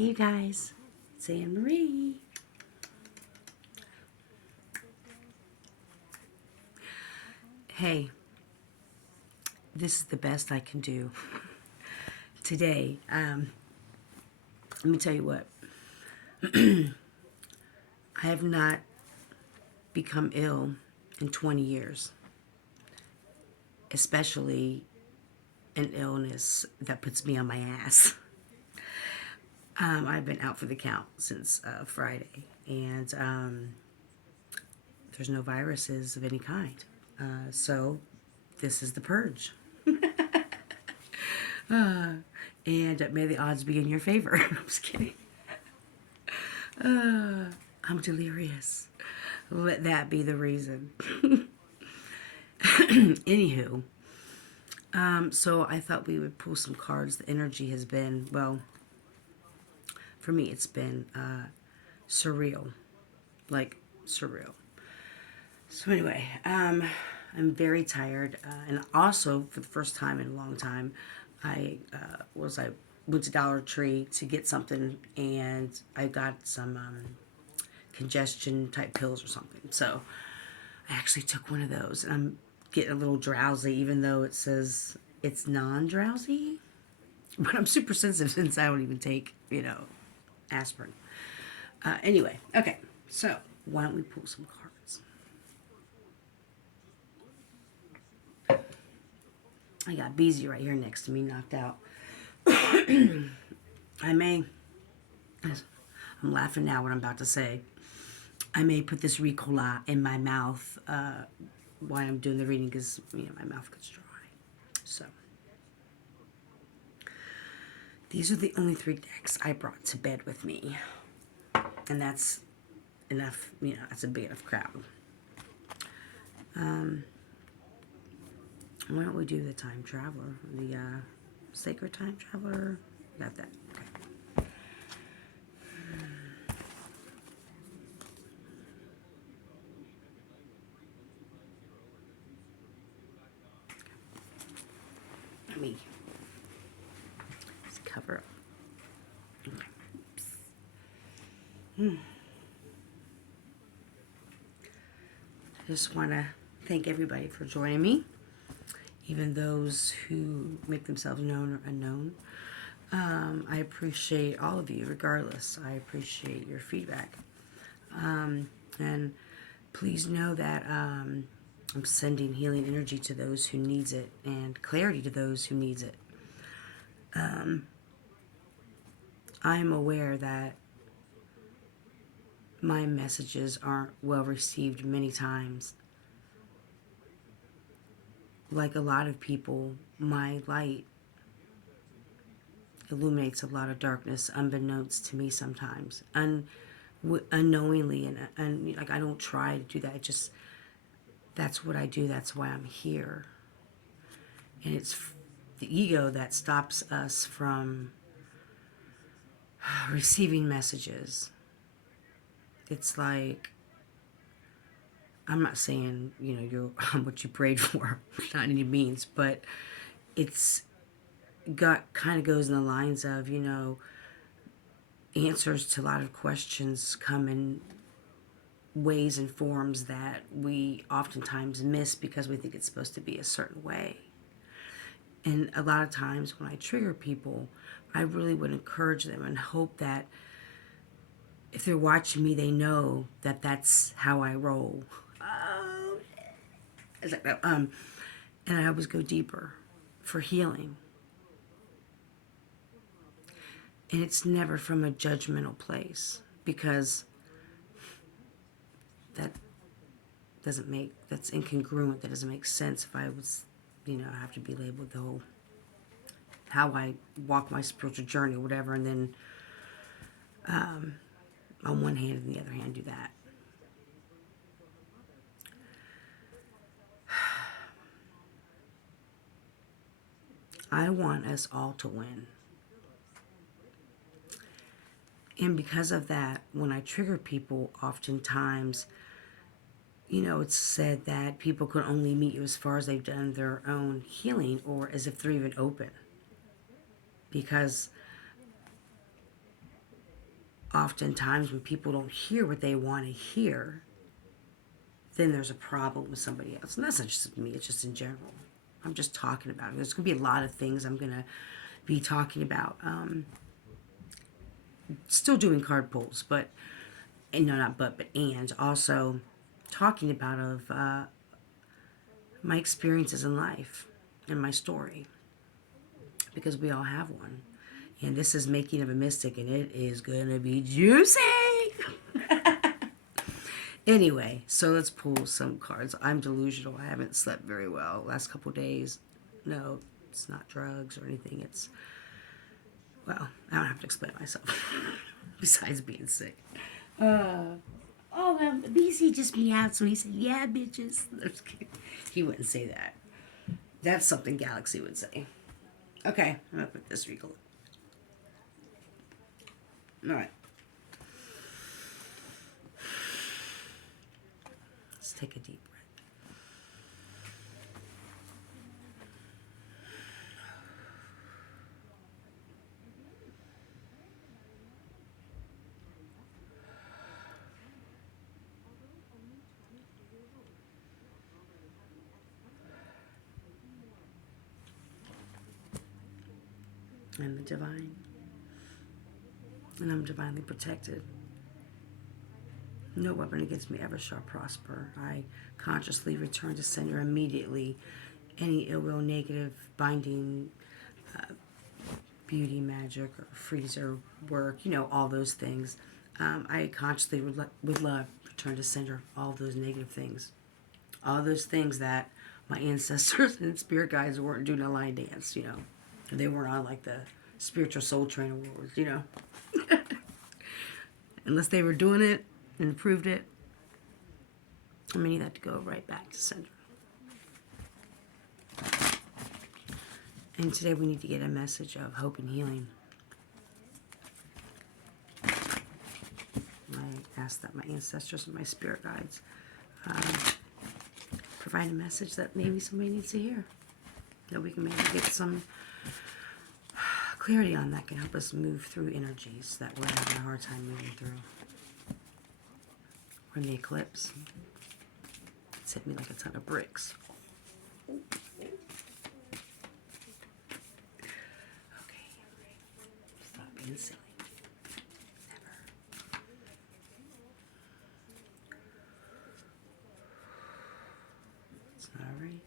Hey, you guys, it's Anne Marie. Hey, this is the best I can do today. Let me tell you what, I have not become ill in 20 years, especially an illness that puts me on my ass. I've been out for the count since Friday, and there's no viruses of any kind. So, this is the purge. And may the odds be in your favor. I'm just kidding. I'm delirious. Let that be the reason. Anywho, so I thought we would pull some cards. The energy has been, well, for me, it's been surreal. Like, surreal. So, anyway, I'm very tired. And also, for the first time in a long time, I went to Dollar Tree to get something, and I got some congestion type pills or something. So I actually took one of those, and I'm getting a little drowsy, even though it says it's non-drowsy. But I'm super sensitive since I don't even take, aspirin. Anyway, okay. So why don't we pull some cards? I got Beezy right here next to me, knocked out. I may. I'm laughing now what I'm about to say. I may put this Ricola in my mouth while I'm doing the reading because my mouth gets dry. So these are the only three decks I brought to bed with me, and that's enough. That's a big enough crowd. Why don't we do the time traveler, the sacred time traveler? Got that. Okay. Let me just cover up. Okay. I just want to thank everybody for joining me, even those who make themselves known or unknown. I appreciate all of you, regardless. I appreciate your feedback. And please know that I'm sending healing energy to those who needs it and clarity to those who needs it. I am aware that my messages aren't well received many times. Like a lot of people, my light illuminates a lot of darkness unbeknownst to me sometimes, unknowingly, and like I don't try to do that. It just, that's what I do. That's why I'm here. And it's the ego that stops us from receiving messages. It's like, I'm not saying you're what you prayed for, not any means, but it's got kind of goes in the lines of answers to a lot of questions come in ways and forms that we oftentimes miss because we think it's supposed to be a certain way. And a lot of times when I trigger people, I really would encourage them and hope that if they're watching me, they know that that's how I roll. Oh, it's like, and I always go deeper for healing. And it's never from a judgmental place, because that that's incongruent. That doesn't make sense if I was, have to be labeled the whole, how I walk my spiritual journey or whatever, and then on one hand and the other hand do that. I want us all to win. And because of that, when I trigger people, oftentimes, it's said that people can only meet you as far as they've done their own healing, or as if they're even open. Because oftentimes when people don't hear what they want to hear, then there's a problem with somebody else. And that's not just me, it's just in general. I'm just talking about it. There's going to be a lot of things I'm going to be talking about. Still doing card pulls, but, and no, not but and also talking about my experiences in life and my story. Because we all have one. And this is Making of a Mystic, and it is going to be juicy. Anyway, so let's pull some cards. I'm delusional. I haven't slept very well last couple days. No, it's not drugs or anything. It's, well, I don't have to explain myself. Besides being sick. BC just meowed, so he said, yeah, bitches. He wouldn't say that. That's something Galaxy would say. Okay, I'm going to put this regal. Alright. Let's take a deep breath. I'm the divine. And I'm divinely protected. No weapon against me ever shall prosper. I consciously return to sender immediately any ill will, negative, binding, beauty, magic, or freezer work, all those things. I consciously with love return to sender all those negative things. All those things that my ancestors and spirit guides weren't doing a line dance, They weren't on like the spiritual soul train awards, Unless they were doing it and proved it, I'm going to need that to go right back to sender. And today we need to get a message of hope and healing. I ask that my ancestors and my spirit guides provide a message that maybe somebody needs to hear. That we can maybe get some clarity on that can help us move through energies that we're having a hard time moving through. Or in the eclipse, it's hit me like a ton of bricks. Okay, stop being silly. Never. It's not a race.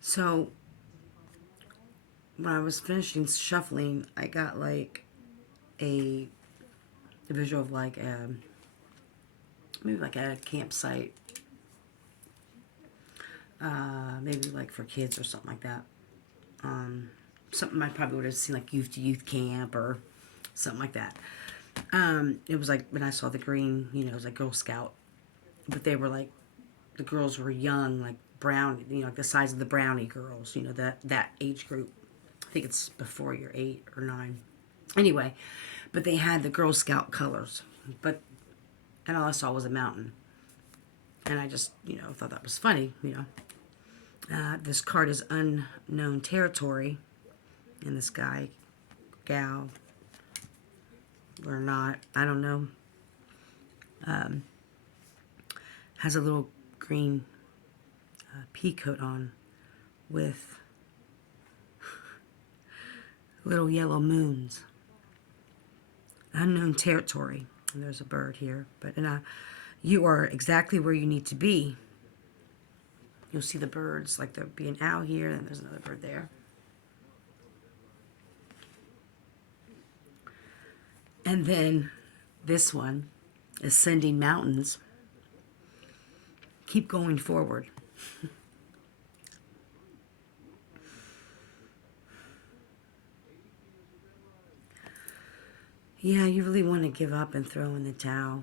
So, when I was finishing shuffling, I got like a visual of like maybe like a campsite, maybe like for kids or something like that. Something I probably would have seen like youth to youth camp or something like that. It was like when I saw the green, it was like Girl Scout, but they were like, the girls were young, like brown, like the size of the brownie girls, that age group. I think it's before you're 8 or 9. Anyway, but they had the Girl Scout colors, and all I saw was a mountain. And I just, thought that was funny, This card is unknown territory, and this guy, gal, or not, I don't know, has a little green pea coat on with little yellow moons. Unknown territory. And there's a bird here. But you are exactly where you need to be. You'll see the birds, like there'll be an owl here, and there's another bird there. And then this one, Ascending Mountains. keep going forward. Yeah, you really want to give up and throw in the towel.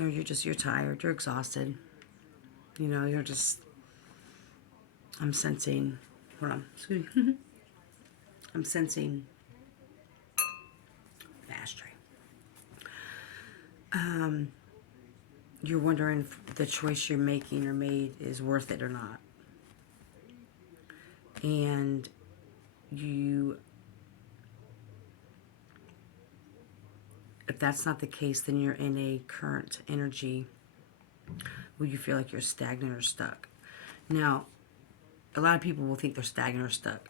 Or you're tired, you're exhausted. You know, you're just, I'm sensing, hold on, excuse me. I'm sensing ashtray. You're wondering if the choice you're making or made is worth it or not. And you, if that's not the case, then you're in a current energy where you feel like you're stagnant or stuck. Now, a lot of people will think they're stagnant or stuck.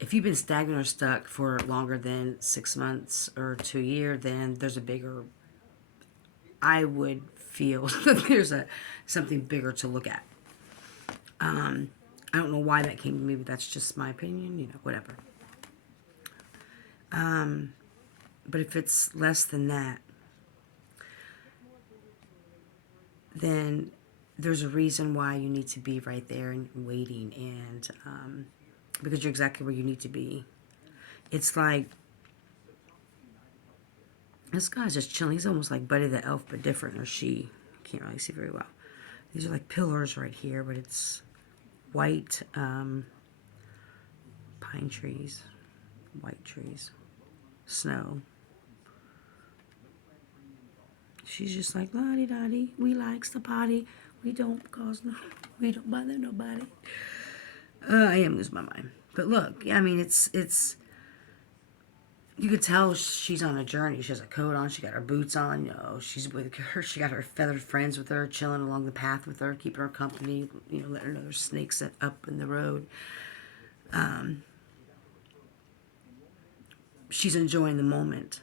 If you've been stagnant or stuck for longer than 6 months or 2 years, then there's a bigger, I would feel that there's something bigger to look at. I don't know why that came to me, but that's just my opinion, you know, whatever. But if it's less than that, then there's a reason why you need to be right there and waiting, and because you're exactly where you need to be. It's like, this guy's just chilling. He's almost like Buddy the Elf, but different, or she. Can't really see very well. These are like pillars right here, but it's white pine trees, white trees, snow. She's just like, la-di-da-di, we likes the party. We don't we don't bother nobody. I am losing my mind. But look, I mean, it's, you could tell she's on a journey. She has a coat on. She got her boots on. You know, she's with her. She got her feathered friends with her, chilling along the path with her, keeping her company. You know, letting her know there's snakes up in the road. She's enjoying the moment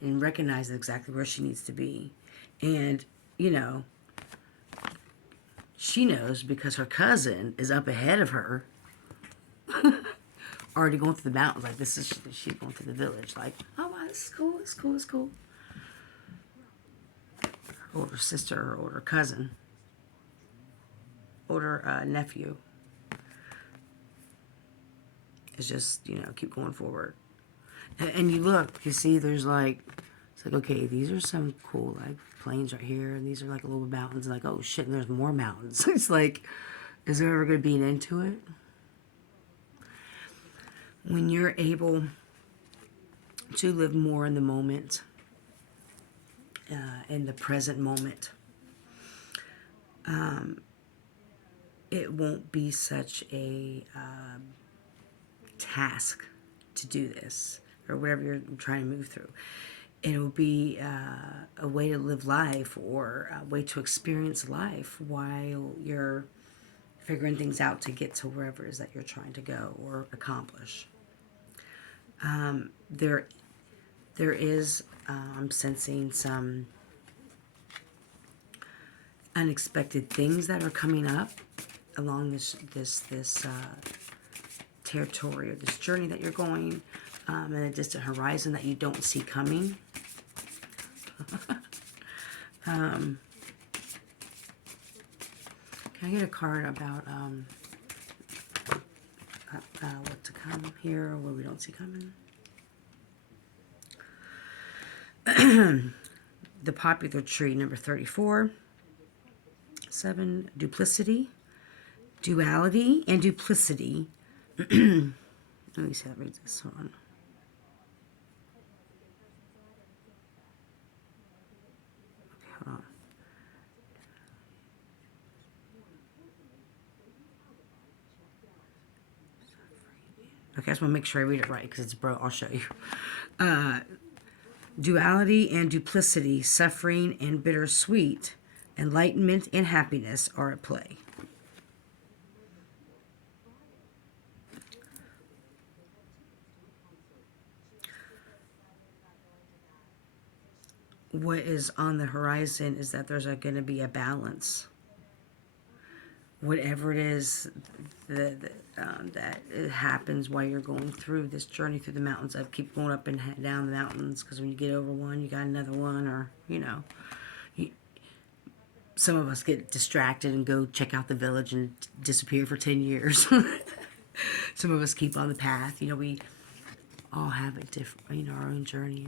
and recognizing exactly where she needs to be. And, you know, she knows because her cousin is up ahead of her, already going through the mountains. Like, she's going through the village. Like, oh, wow, this is cool, it's cool, it's cool. Her older sister, her older cousin, older nephew is just, you know, keep going forward. And you look, you see there's like, it's like, okay, these are some cool, like, plains right here, and these are like a little mountains, and like, oh shit, and there's more mountains. It's like, is there ever going to be an end to it? When you're able to live more in the moment, in the present moment, it won't be such a task to do this, or whatever you're trying to move through. It'll be a way to live life, or a way to experience life while you're figuring things out to get to wherever it is that you're trying to go or accomplish. There is, I'm sensing some unexpected things that are coming up along this territory, or this journey that you're going, in a distant horizon that you don't see coming. Can I get a card about what to come here, or what we don't see coming? The popular tree, number 34. 7, duplicity, duality, and duplicity. Let me see how to read this. Hold on. Okay, hold on. Okay, I just want to make sure I read it right, because it's bro. I'll show you. Duality and duplicity, suffering and bittersweet, enlightenment and happiness are at play. What is on the horizon is that there's going to be a balance. Whatever it is that it happens while you're going through this journey through the mountains. I keep going up and down the mountains, because when you get over one, you got another one, or, you know. some of us get distracted and go check out the village and disappear for 10 years. Some of us keep on the path. We all have a different, our own journey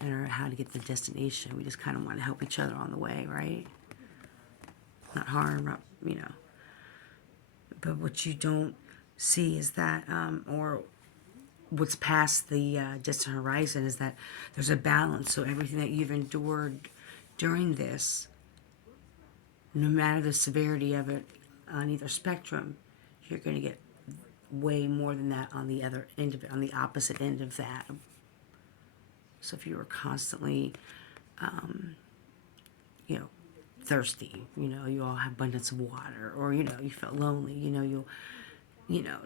and how to get to the destination. We just kind of want to help each other on the way, right? Not harm, not. But what you don't see is that, or what's past the distant horizon, is that there's a balance. So everything that you've endured during this, no matter the severity of it on either spectrum, you're going to get way more than that on the other end of it, on the opposite end of that. So if you were constantly, thirsty, you all have abundance of water, or, you felt lonely,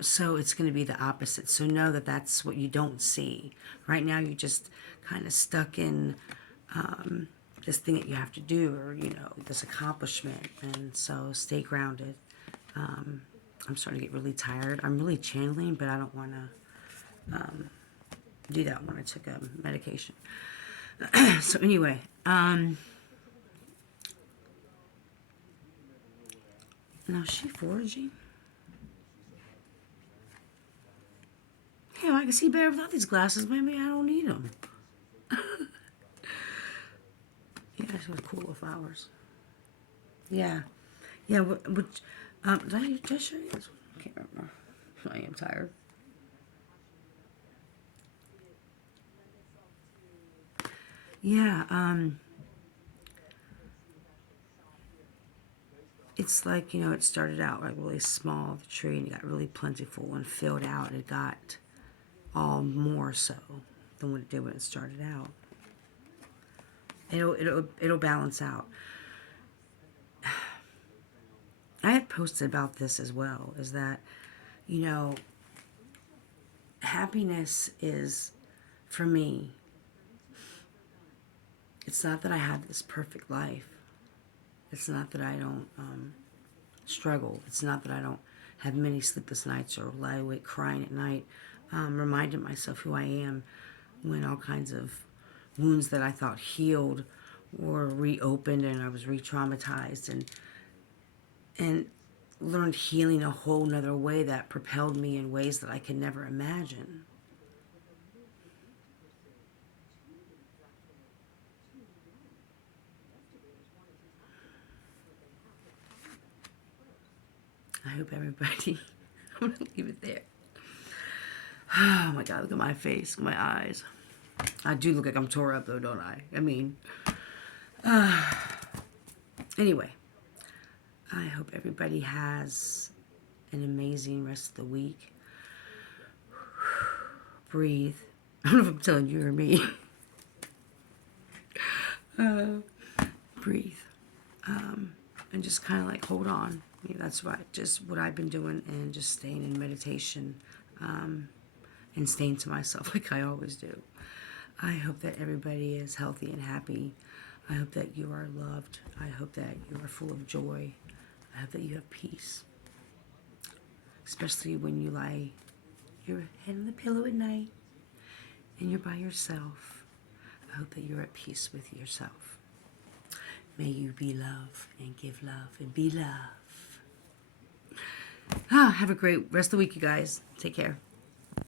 so it's going to be the opposite. So know that that's what you don't see. Right now, you're just kind of stuck in this thing that you have to do, or, this accomplishment. And so stay grounded. I'm starting to get really tired. I'm really channeling, but I don't want to do that when I took a medication. So anyway, now is she foraging? Yeah, I can see better without these glasses. Maybe I don't need them. Yeah, she was cool with flowers. Yeah. Yeah, did I show you this? I can't remember. I am tired. Yeah, it's like, it started out like really small, the tree, and it got really plentiful and filled out. It got all more so than what it did when it started out. It'll balance out. I had posted about this as well, is that, happiness is, for me, it's not that I have this perfect life. It's not that I don't struggle. It's not that I don't have many sleepless nights or lie awake crying at night, reminding myself who I am when all kinds of wounds that I thought healed were reopened, and I was re-traumatized, and learned healing a whole nother way that propelled me in ways that I could never imagine. I hope everybody, I'm going to leave it there. Oh my God, look at my face, my eyes. I do look like I'm tore up though, don't I? I mean, anyway, I hope everybody has an amazing rest of the week. Breathe. I don't know if I'm telling you or me. Breathe. And just kind of like hold on. That's just what I've been doing, and just staying in meditation, and staying to myself like I always do. I hope that everybody is healthy and happy. I hope that you are loved. I hope that you are full of joy. I hope that you have peace. Especially when you lie your head on the pillow at night and you're by yourself. I hope that you're at peace with yourself. May you be love and give love and be love. Have a great rest of the week, you guys. Take care.